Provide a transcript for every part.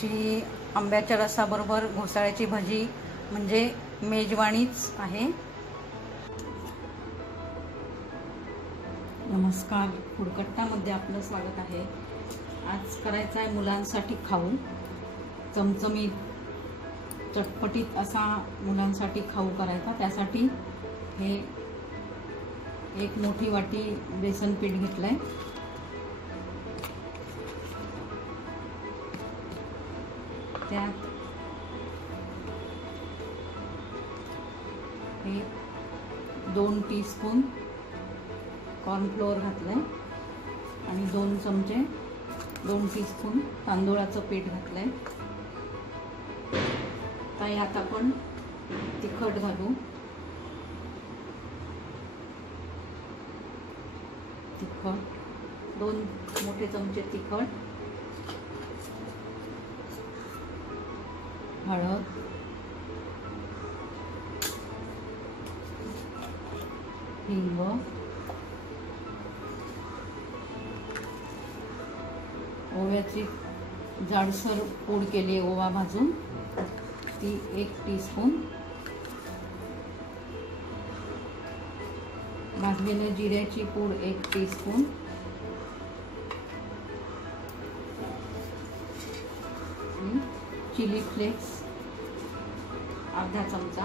अशी आंब्याच्या रसाबरोबर घोसाळ्याची भजी म्हणजे मेजवानीच आहे। नमस्कार, फूडकट्टामध्ये आपलं स्वागत आहे। आज करायचा आहे मुलांसाठी खाऊ, चमचमीत चटपटीत असा मुलांसाठी खाऊ करायचा। त्यासाठी हे एक मोठी वाटी बेसन पीठ घेतलंय, त्यात हे 2 टीस्पून कॉर्नफ्लोअर घातलंय आणि 2 चमचे 2 टीस्पून तांदूळाचं पीठ घातलंय। आता यात आपण तिखट घालू। तिखट 2 मोठे चमचे तिखट, हळद, हिंग, ओव्याची जाडसर पूड केली आहे, ओवा भाजून ती 1 टीस्पून, भाजलेल्या जिऱ्याची पूड 1 टीस्पून, चिली फ्लेक्स अर्धा चमचा,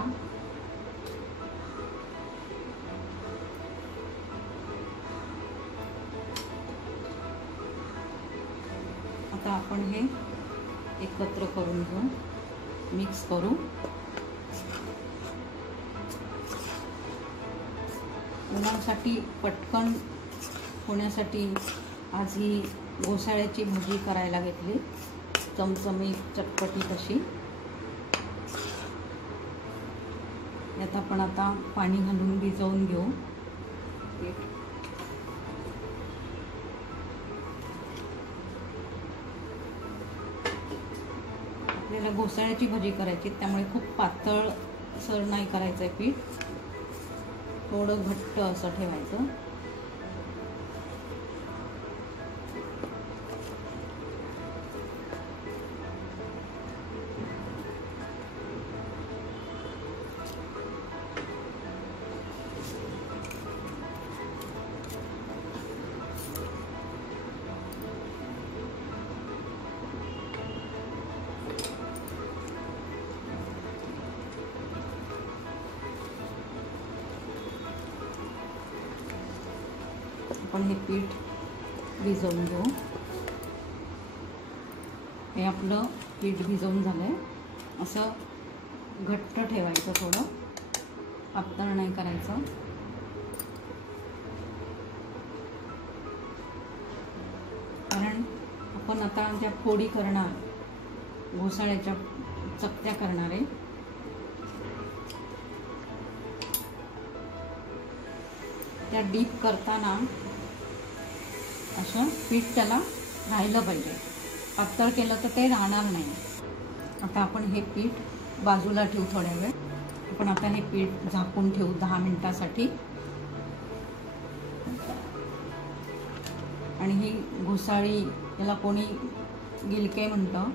आता आपण हे एकत्र करून घेऊ, मिक्स करू। मुलांसाठी पटकन होण्यासाठी आज ही घोसाळ्याची भजी करायला घेतली, चमचमीत चटपटीत अशी। यात आपण आता पाणी घालून भिजवून घेऊ पीठ। आपल्याला घोसाळ्याची भजी करायची, त्यामुळे खूप पातळ सर नाही करायचं आहे पीठ, थोडं घट्ट असं ठेवायचं। आपण हे पीठ भिजवून घेऊ। हे आपलं पीठ भिजवून झालंय, असं घट्ट ठेवायचं, थोडं पातळ नाही करायचं। कारण आपण आता ज्या फोडी करणार, घोसाळ्याच्या चकत्या करणार आहे, त्या डीप करताना असं पीठ त्याला राहिलं पाहिजे, पातळ केलं तर ते राहणार नाही। आता आपण हे पीठ बाजूला ठेवू थोड्या वेळ। आपण आता हे पीठ झाकून ठेवू 10 मिनिटासाठी। आणि ही घोसाळी, याला कोणी गिलके म्हणतं,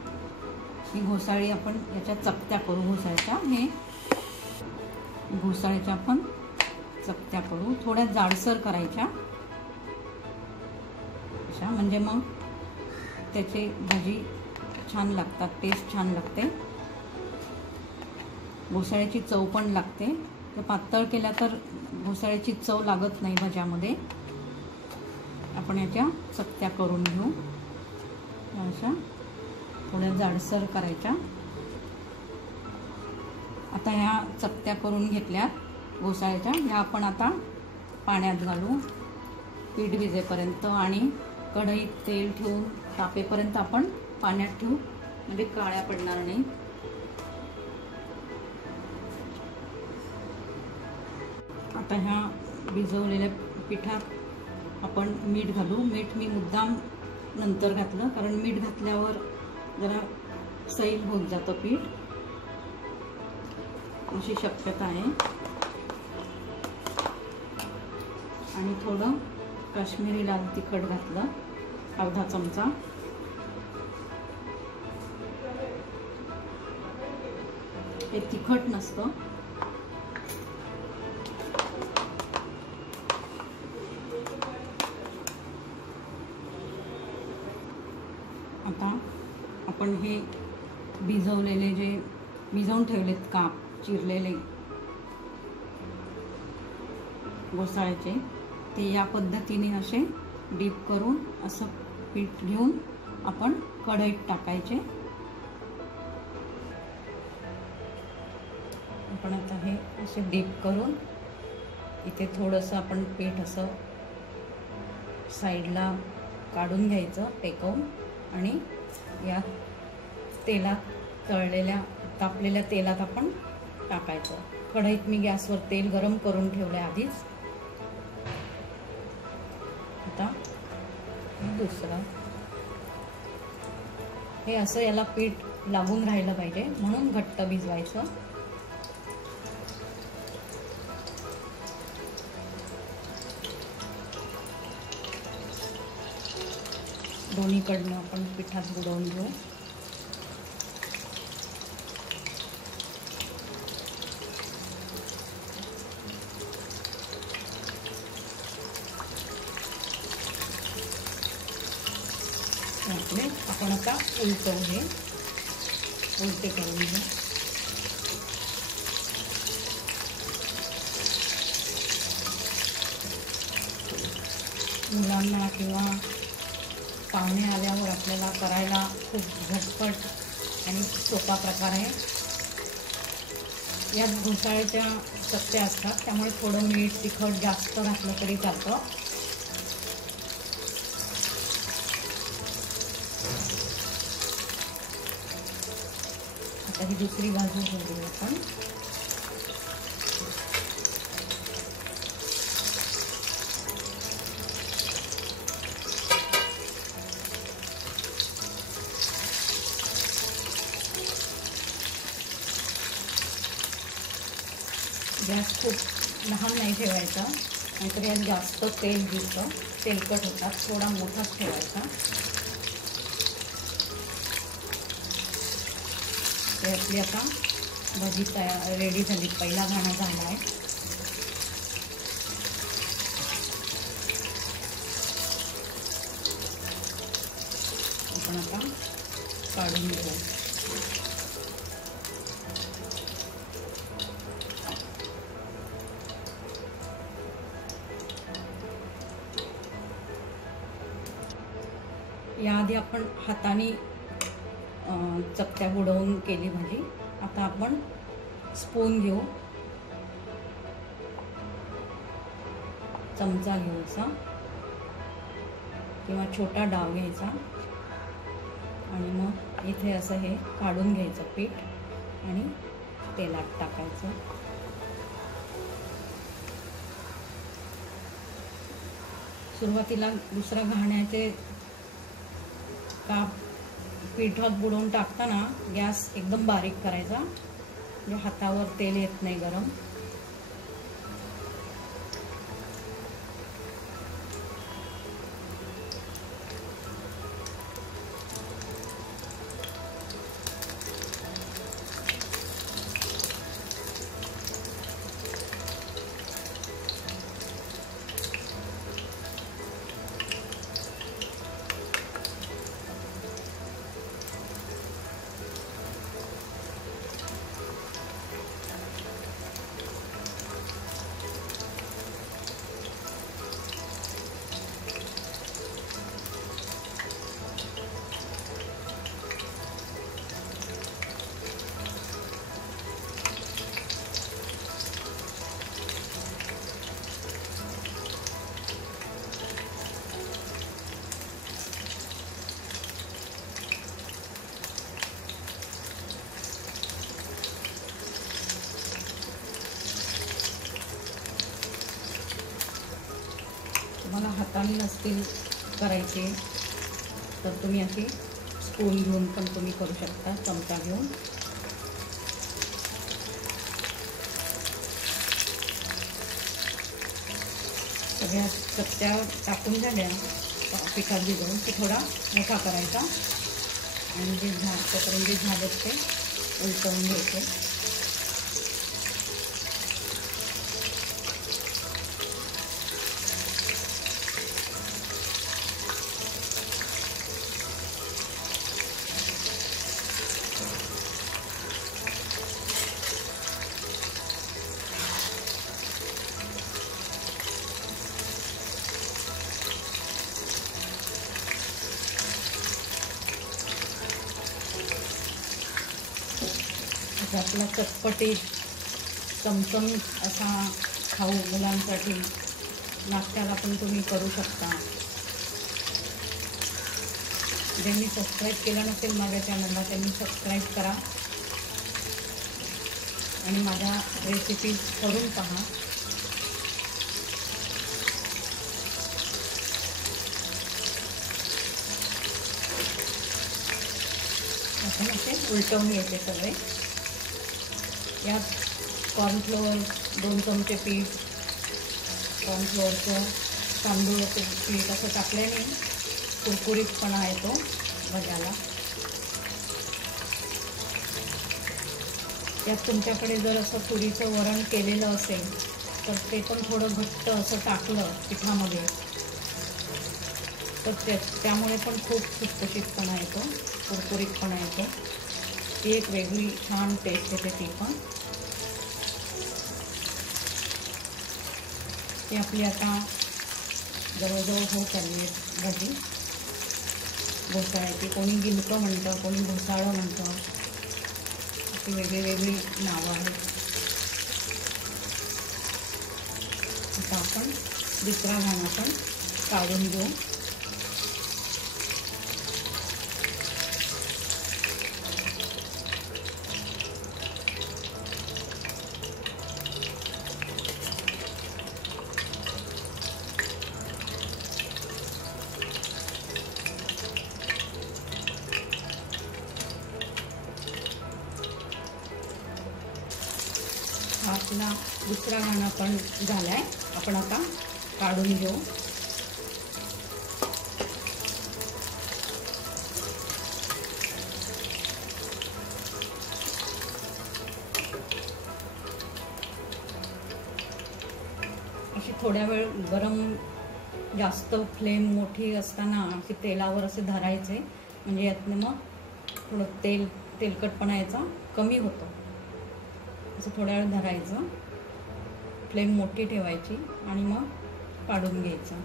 ही घोसाळी आपण याच्या चकत्या करू। घोसाळ्याच्या घोसाळ्याच्या आपण चकत्या करू, थोड्या जाडसर करायच्या अशा, म्हणजे मग त्याची भजी छान लागतात, टेस्ट छान लागते, घोसाळ्याची चव पण लागते। तर पातळ केल्या तर घोसाळ्याची चव लागत नाही भज्यामध्ये। आपण याच्या चकत्या करून घेऊ, अशा थोड्या जाडसर करायच्या। आता ह्या चकत्या करून घेतल्यात घोसाळ्याच्या, ह्या आपण आता पाण्यात घालू पीठ भिजेपर्यंत, आणि कढईत तेल ठेवून तापेपर्यंत आपण पाण्यात ठेवू, म्हणजे काळ्या पडणार नाही। आता ह्या भिजवलेल्या पिठात आपण मीठ घालू। मीठ मी मुद्दाम नंतर घातलं, कारण मीठ घातल्यावर जरा सैल होत जातं पीठ, अशी शक्यता आहे। आणि थोडं काश्मीरी लाल तिखट घातलं, अर्धा चमचा, ते तिखट नसतं. आता आपण हे भिजवलेले जे भिजवून ठेवलेत काप चिरलेले घोसाळ्याचे ते या पद्धतीने असे डीप करून असं पीठ घेऊन आपण कढईत टाकायचे. आपण आता हे असे डीप करून इथे थोडंसं आपण पीठ असं साईडला काढून घ्यायचं टेकवून आणि या तेलात तळलेल्या तापलेल्या तेलात आपण टाकायचं. कढईत मी गॅसवर तेल गरम करून ठेवले आधीच. आता दुसरं हे असं याला पीठ लागून राहिलं पाहिजे म्हणून घट्ट भिजवायचं. दोन्हीकडनं आपण पिठात बुडवून घेऊ. आपण आता उलटे करून घेऊ. मुलांना किंवा पाहुणे आल्यावर आपल्याला करायला खूप झटपट आणि सोपा प्रकार आहे. यात घोसाळ्याच्या चकत्या असतात त्यामुळे थोडं मीठ तिखट जास्त घातलं तरी चालतं. आता ही दुसरी बाजू घेऊ आपण. गॅस खूप लहान नाही ठेवायचा नाहीतर यात जास्त तेल दिसतं, तेलकट होतात. थोडा मोठाच ठेवायचा. ते आपली आता भाजी तयार रेडी झाली. पहिला घाणा झाला आहे. आपण आता काढून घेऊ. याआधी आपण हाताने चकत्या बुडवून केली भाजी. आता आपण स्पून घेऊ, चमचा घेऊ असा किंवा छोटा डाव घ्यायचा आणि मग इथे असं हे काढून घ्यायचं पीठ आणि तेलात टाकायचं. सुरुवातीला दुसऱ्या घाण्याचे काप पिठात बुडवून टाकताना गॅस एकदम बारीक करायचा म्हणजे हातावर तेल येत नाही गरम. तुम्हाला हाताने नसतील करायचे तर तुम्ही अशी स्पून घेऊन पण तुम्ही करू शकता, चमचा घेऊन. सगळ्या चकत्या टाकून झाल्या पिठात भिजवून की थोडा मोठा करायचा आणि जे तोपर्यंत जे झालेत ते उलटवून घ्यायचे. आपला चटपटीत चमचमीत असा खाऊ मुलांसाठी नाश्त्याला पण तुम्ही करू शकता. ज्यांनी सबस्क्राईब केलं नसेल माझ्या चॅनलला त्यांनी सबस्क्राईब करा आणि माझ्या रेसिपीज करून पहा. आपण असे उलटवून घ्यायचे सगळे. यात कॉर्नफ्लोअर 2 चमचे पीठ, कॉर्नफ्लोअरचं तांदूळाचं पीठ असं टाकल्याने कुरकुरीतपणा येतो भज्याला. यात तुमच्याकडे जर असं तुरीचं वरण केलेलं असेल तर ते पण थोडं घट्ट असं टाकलं पिठामध्ये तर त्यामुळे पण खूप खुसखुशीतपणा येतो, कुरकुरीतपणा येतो. ती एक वेगळी छान टेस्ट येते ती पण. ती आपली आता जवळजवळ होत आली आहे भाजी घोसाळ्याची. कोणी गिलकं म्हणतं, कोणी घोसाळं म्हणतं, अशी वेगळी वेगळी नावं आहेत. आता आपण दुसरा घाण आपण काढून घेऊ. आपला दुसरा घाण आपण झालाय, आपण आता काढून घेऊ. अशी थोड्या वेळ गरम, जास्त फ्लेम मोठी असताना असे तेलावर असे धरायचे, म्हणजे यातनं मग थोडं तेलकटपणा याचा कमी होतो. असं थोड्या वेळ धरायचं, फ्लेम मोठी ठेवायची आणि मग काढून घ्यायचं.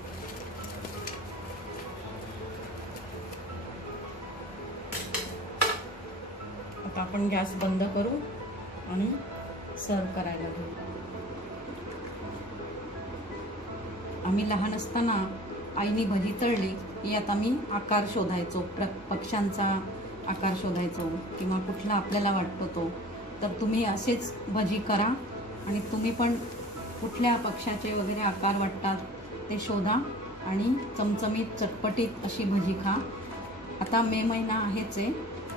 आता आपण गॅस बंद करू आणि सर्व करायला घेऊ. आम्ही लहान असताना आईने भजी तळली की आता मी आकार शोधायचो, पक्ष्यांचा आकार शोधायचो किंवा कुठला आपल्याला वाटतो तो. तर तुम्ही असेच भजी करा आणि तुम्ही पण कुठल्या पक्षाचे वगैरे आकार वाटतात ते शोधा आणि चमचमीत चटपटीत अशी भजी खा. आता मे महिना आहेच आहे,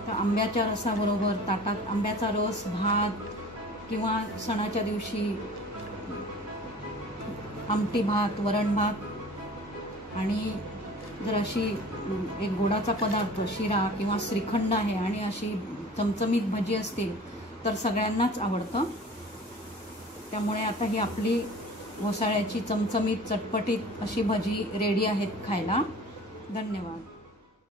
तर आंब्याच्या रसाबरोबर ताटात आंब्याचा रस, भात किंवा सणाच्या दिवशी आमटी भात, वरण भात आणि जर अशी एक गोडाचा पदार्थ शिरा किंवा श्रीखंड आहे आणि अशी चमचमीत भजी असतील तर सगळ्यांनाच आवडतं. त्यामुळे आता ही आपली घोसाळ्याची चमचमीत चटपटीत अशी भजी रेडी आहेत खायला. धन्यवाद.